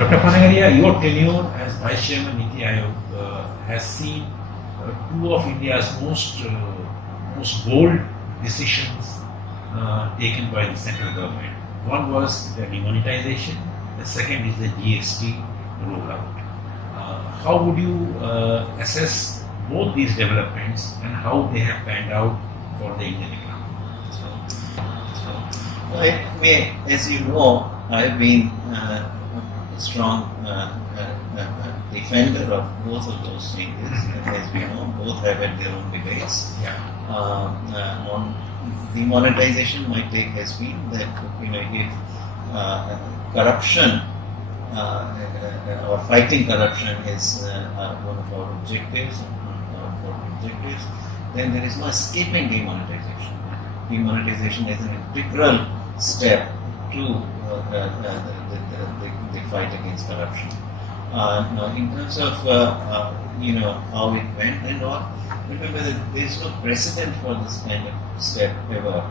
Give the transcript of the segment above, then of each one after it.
Dr. Panagariya, your tenure as Vice Chairman NITI Aayog has seen two of India's most bold decisions taken by the central government. One was the demonetization, the second is the GST rollout. How would you assess both these developments and how they have panned out for the Indian economy? As you know, I've been a strong defender of both of those changes. As we know, both have had their own debates. Yeah. On demonetization, my take has been that if corruption or fighting corruption is one of our objectives, then there is no escaping demonetization. Demonetization is an integral step to the fight against corruption. Now, in terms of how it went and all, remember that there is no precedent for this kind of step ever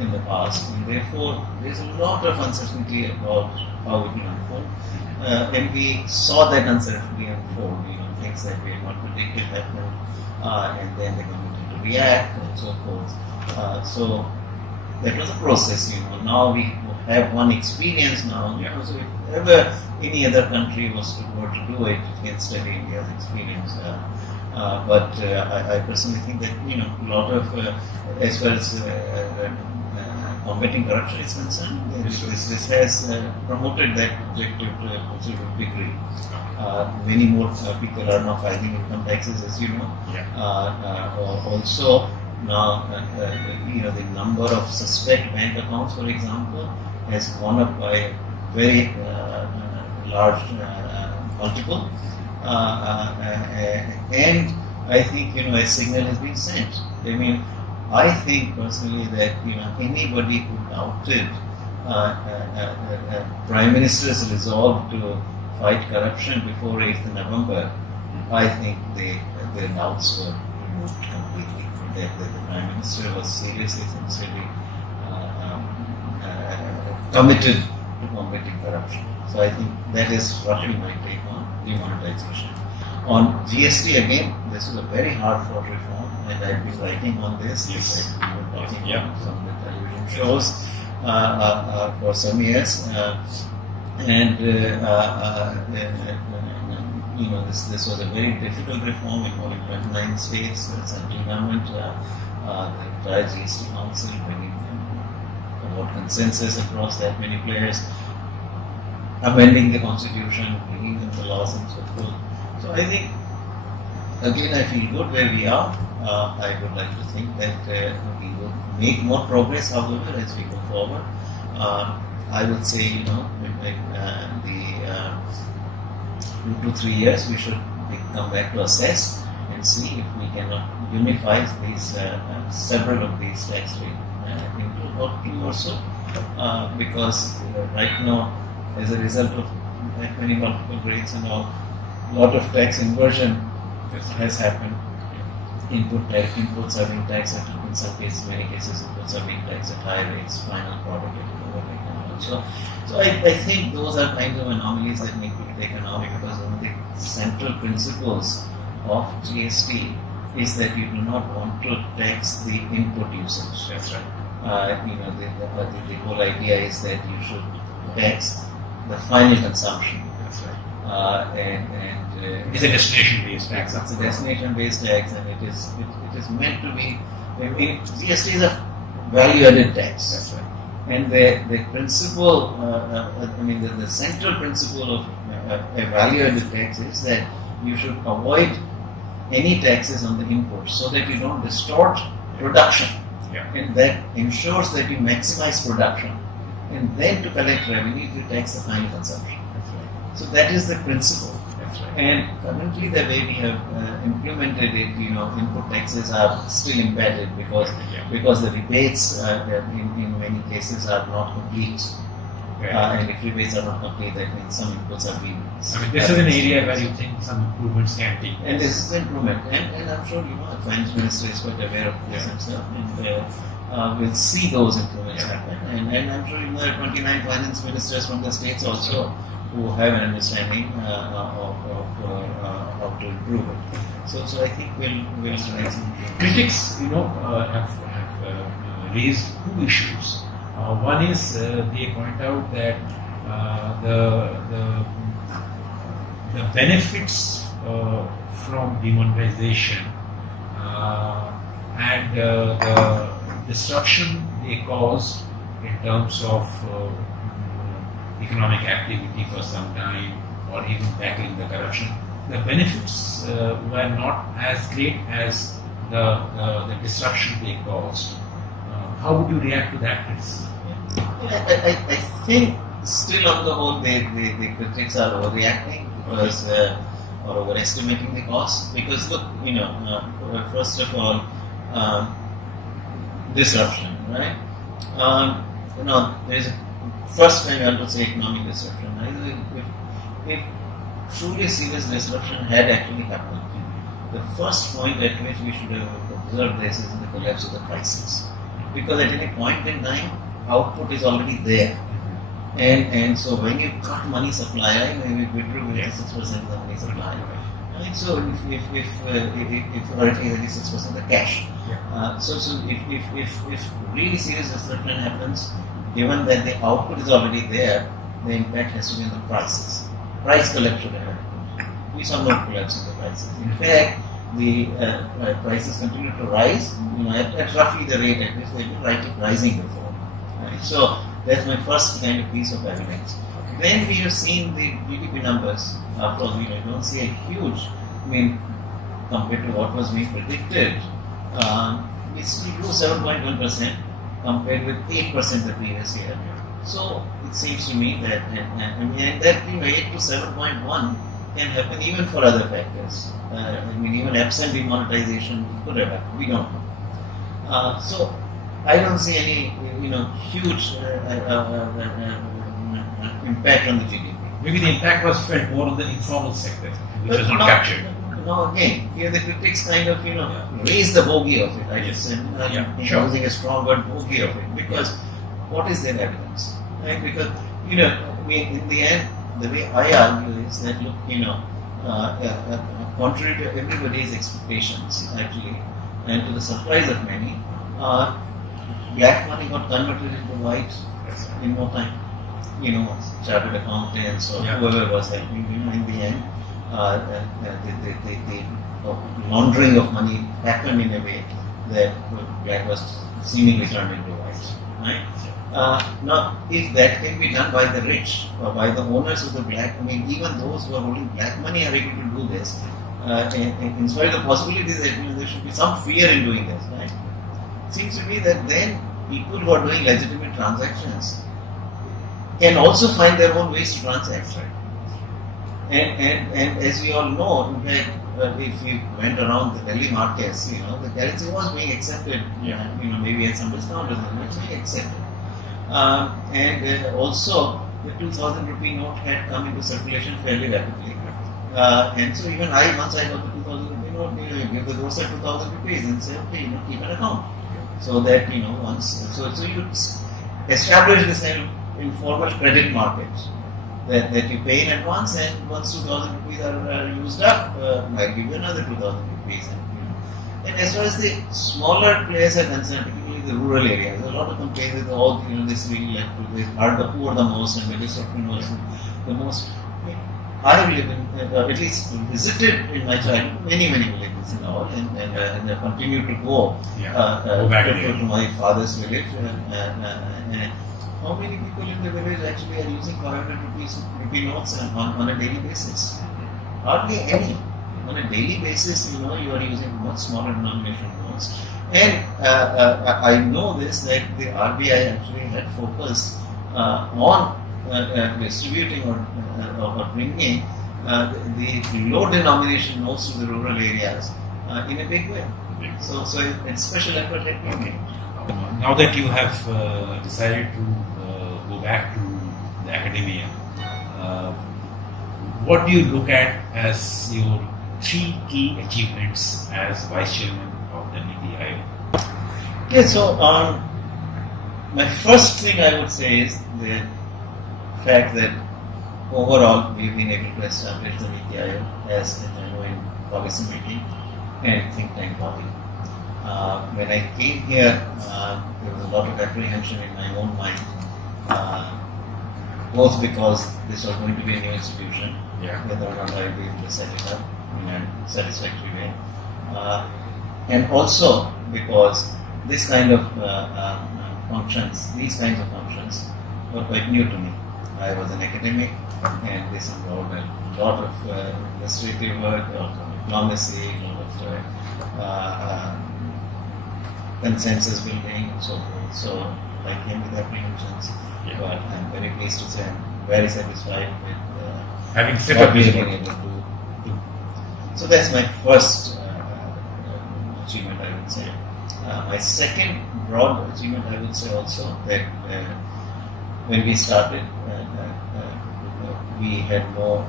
in the past, and therefore there is a lot of uncertainty about how it will unfold. And we saw that uncertainty unfold. Things that we had not predicted happened, and then the government had to react and so forth. So that was a process. Now we have one experience now. So if ever any other country was to do it, it can study India's experience. But I personally think that a lot of as far as combating corruption is concerned, this has promoted that objective to a considerable degree. Many more people are now filing income taxes, as you know. Also, now the number of suspect bank accounts, for example, has gone up by a very large multiple, and I think a signal has been sent. I think personally that anybody who doubted Prime Minister's resolve to fight corruption before 8th November, I think their doubts were removed completely. That the Prime Minister was seriously, sincerely committed to combating corruption. So I think that is roughly my take on demonetization. On GST again, this is a very hard-fought reform, and I've been writing on this. Yes. We were talking on some of the television shows for some years, this was a very difficult reform involving 29 states, the central government, the entire GST Council, bringing about consensus across that many players, amending the constitution, bringing in the laws and so forth. So I think, again, I feel good where we are. I would like to think that we will make more progress, however, as we go forward. I would say, in the 2 to 3 years, we should come back to assess and see if we cannot unify these several of these tax rates into about 2 or so. Because right now, as a result of that many multiple rates and all, a lot of tax inversion has happened. Inputs are being taxed at, in some cases, many cases, inputs are being taxed at higher rates, final product at lower rate. So I think those are kind of anomalies that need to be taken out, because one of the central principles of GST is that you do not want to tax the input usage. That's right. The whole idea is that you should tax the final consumption. That's right. It's a destination-based tax. It's a destination-based tax, and it is meant to be. GST is a value-added tax. That's right. And the principle, the central principle of a value-added tax is that you should avoid any taxes on the input, so that you don't distort production. Yeah. And that ensures that you maximize production. And then to collect revenue, you tax the final consumption. That's right. So that is the principle. That's right. And currently, the way we have implemented it, input taxes are still embedded because the rebates in many cases are not complete. And if rebates are not complete, that means some inputs are being. This is an area where you think some improvements can take place. And this is an improvement. And I'm sure the finance minister is quite aware of this himself. And we'll see those improvements happen. And I'm sure there are 29 finance ministers from the states also who have an understanding of how to improve it. So I think we'll try some. Critics, have raised two issues. One is they point out that the benefits from demonetization and the disruption they cause in terms of economic activity for some time or even tackling the corruption, the benefits were not as great as the disruption they caused. How would you react to that criticism? I think still on the whole the critics are overreacting because or overestimating the cost, because look, first of all, disruption, right? There is a first time I would say economic disruption. Right? If truly serious disruption had actually happened, the first point at which we should have observed this is in the collapse of the prices, because at any point in time output is already there. And so when you cut money supply, maybe withdrew 6% of the money supply. Right? So if already 6% of the cash. So if really serious disruption happens, given that the output is already there, the impact has to be on the prices. Price collapse should have happened. We saw no collapse in the prices. In fact, the prices continue to rise, at roughly the rate at which they've been rising before. Right? So that's my first kind of piece of evidence. Then we have seen the GDP numbers. Of course, we don't see a huge, compared to what was being predicted, we still grew 7.1% compared with 8% the previous year. So it seems to me that, and that 8 to 7.1 can happen even for other factors. Even absent demonetization could have happened. We don't know. So I don't see any, huge impact on the GDP. Maybe the impact was felt more on the informal sector, which was not captured. No, again, here the critics kind of, raise the bogey of it. I just said, using a strong word, bogey of it, because what is their evidence? Right? Because, in the end, the way I argue is that, look, contrary to everybody's expectations, actually, and to the surprise of many, black money got converted into white in no time. Chartered accountants or whoever was helping, in the end, the laundering of money happened in a way that black was seemingly turned into white. Right? Now, if that can be done by the rich or by the owners of the black, even those who are holding black money are able to do this, in spite of the possibility that there should be some fear in doing this. Right? It seems to me that then people who are doing legitimate transactions can also find their own ways to transact. Right? And as we all know, in fact, if we went around the Delhi markets, the currency was being accepted, maybe at some discount or something, it's being accepted. And also, the 2,000 rupee note had come into circulation fairly rapidly. And so even once I got the 2,000 rupee note, you give the grocer 2,000 rupees and say, okay, keep an account. So that, so you establish this kind of informal credit market that you pay in advance, and once 2,000 rupees are used up, I'll give you another 2,000 rupees. And as far as the smaller players are concerned, particularly the rural areas, there's a lot of complaints with all, this really they hurt the poor the most and the disruption was the most. I have lived in, at least visited in my childhood, many villages and all, and I continue to go to my father's village. And how many people in the village actually are using 500 rupee notes on a daily basis? Hardly any. On a daily basis, you are using much smaller denomination notes. And I know this, that the RBI actually had focused on distributing or bringing the low denomination notes to the rural areas in a big way. So it's special effort had been made. Now that you have decided to go back to the academia, what do you look at as your 3 key achievements as Vice Chairman of the NITI Aayog? Okay, so my first thing I would say is the fact that overall, we've been able to establish the NITI Aayog as a genuine policy making and think tank body. When I came here, there was a lot of apprehension in my own mind, both because this was going to be a new institution, whether or not I would be able to set it up in a satisfactory way, and also because this kind of these kinds of functions were quite new to me. I was an academic, and this involved a lot of administrative work, a lot of diplomacy, a lot of consensus building, and so forth. So I came with apprehensions, but I'm very pleased to say I'm very satisfied with having set what up we this have been able to do. So that's my first achievement, I would say. My second broad achievement, I would say also that when we started, we had no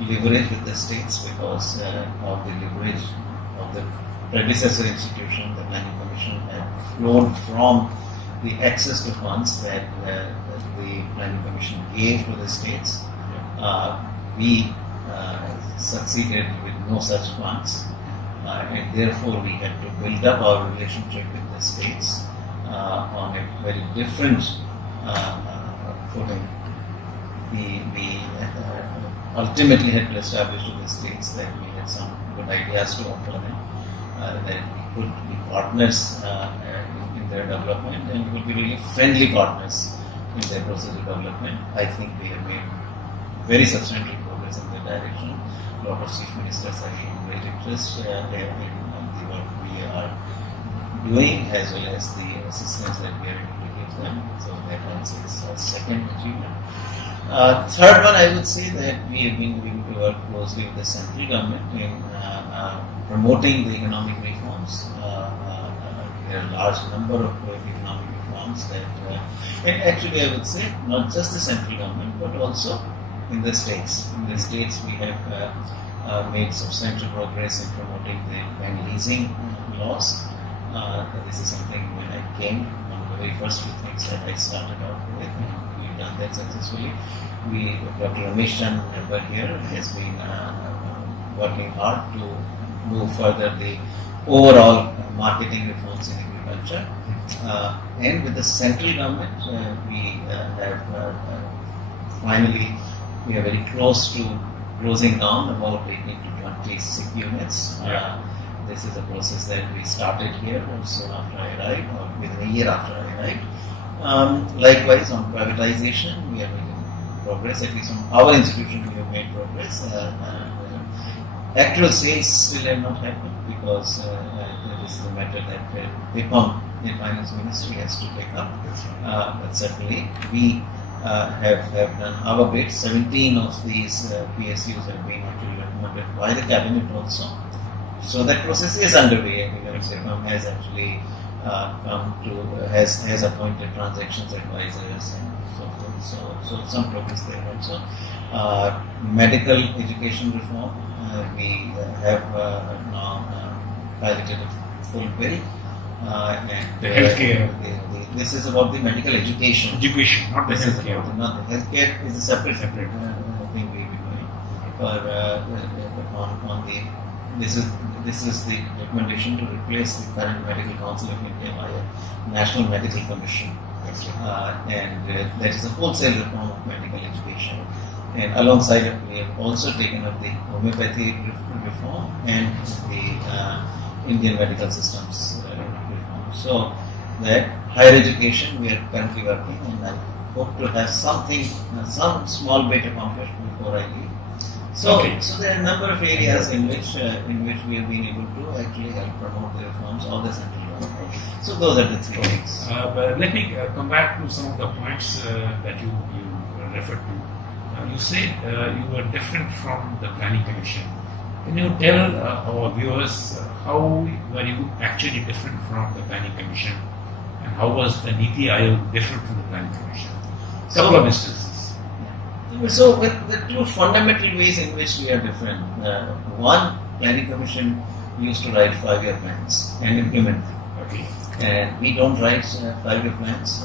leverage with the states because of the leverage of the predecessor institution. The Planning Commission had flowed from the access to funds that the Planning Commission gave to the states. We succeeded with no such funds, and therefore we had to build up our relationship with the states on a very different footing. We ultimately had to establish to the states that we had some good ideas to offer them, that we could be partners in their development and would be really friendly partners in their process of development. I think we have made very substantial progress in that direction. A lot of chief ministers have shown great interest in the work we are doing, as well as the assistance that we are able to give them. So that is a second achievement. Third one, I would say that we have been able to work closely with the central government in promoting the economic reforms. There are a large number of economic reforms that, and actually I would say not just the central government but also in the states. In the states we have made substantial progress in promoting the land leasing laws. This is something when I came, one of the very first few things that I started off with. We've done that successfully. Dr. Ramesh Chan, member here, has been working hard to move further the overall marketing reforms in agriculture. And with the central government, we have finally, we are very close to closing down about 18 to 20 sick units. This is a process that we started here soon after I arrived, or within a year after I arrived. Likewise, on privatization, we are making progress. At least on our institution, we have made progress. Actual sales still have not happened because this is a matter that PIPM, the Finance Ministry, has to take up. But certainly, we have done our bit. 17 of these PSUs have been actually recommended by the Cabinet also. So that process is underway. PIPM has actually has appointed transactions advisors and so forth. So some progress there also. Medical education reform, we have now piloted a full bill. And the healthcare. This is about the medical education. Education, not the healthcare. Not the healthcare is a separate thing we will be doing. On the this is the recommendation to replace the current Medical Council of India by a National Medical Commission, and that is a wholesale reform of medical education. And alongside it, we have also taken up the homeopathy reform and the Indian medical systems reform. So that higher education we are currently working, and I hope to have something, some small bit accomplished before I leave. So there are a number of areas in which we have been able to actually help promote the reforms of the central government. So those are the three things. But let me come back to some of the points that you referred to. You said you were different from the Planning Commission. Can you tell our viewers how were you actually different from the Planning Commission, and how was the NITI Aayog different from the Planning Commission? Couple of instances. So, the two fundamental ways in which we are different. One, Planning Commission used to write 5-year plans and implement them. Okay. And we don't write 5-year plans.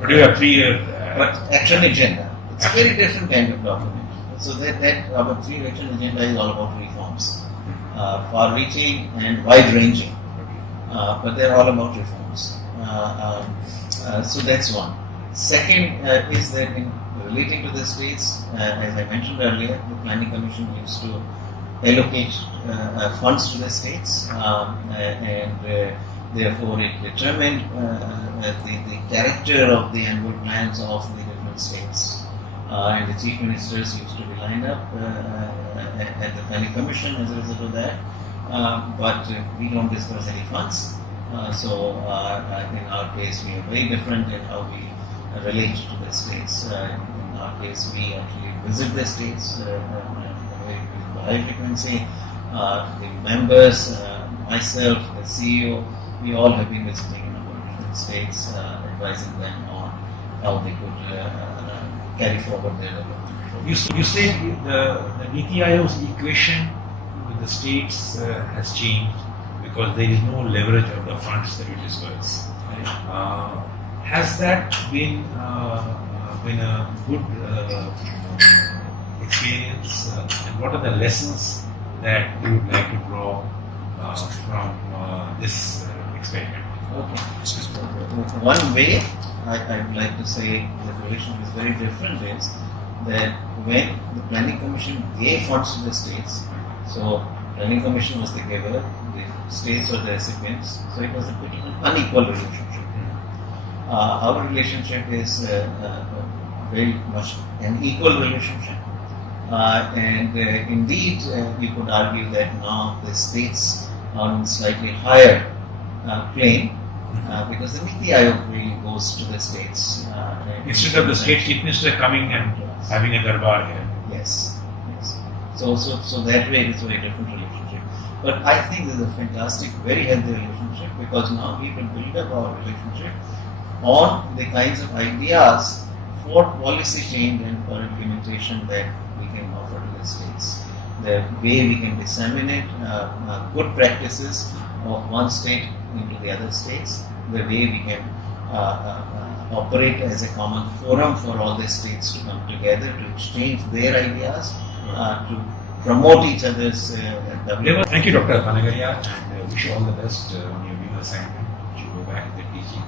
But you have 3-year. But action agenda. It's a very different kind of document. So that our three-election agenda is all about reforms, far-reaching and wide-ranging, but they're all about reforms. So that's one. Second is that in relating to the states, as I mentioned earlier, the Planning Commission used to allocate funds to the states, and therefore it determined the character of the annual plans of the different states. And the chief ministers used to be lined up at the Planning Commission as a result of that. But we don't disperse any funds. So in our case, we are very different in how we relate to the states. In our case, we actually visit the states with high frequency. The members, myself, the CEO, we all have been visiting a number of different states, advising them on how they could carry forward their development. You say the NITI Aayog's equation with the states has changed because there is no leverage of the funds that we disperse. Has that been a good experience? And what are the lessons that you would like to draw from this experiment? Okay. One way I would like to say the relation is very different is that when the Planning Commission gave funds to the states, so Planning Commission was the giver, the states were the recipients, so it was a pretty unequal relationship. Our relationship is very much an equal relationship, and indeed we could argue that now the states are on slightly higher plane. Because the NITI Aayog really goes to the states. Instead of the state chief minister coming and having a darbar here. Yes. So that way it is a very different relationship. But I think this is a fantastic, very healthy relationship because now we can build up our relationship on the kinds of ideas for policy change and for implementation that we can offer to the states. The way we can disseminate good practices of one state into the other states, the way we can operate as a common forum for all the states to come together to exchange their ideas, to promote each other's development. Thank you, Dr. Panagariya, and wish you all the best on your new assignment. You go back to the teaching.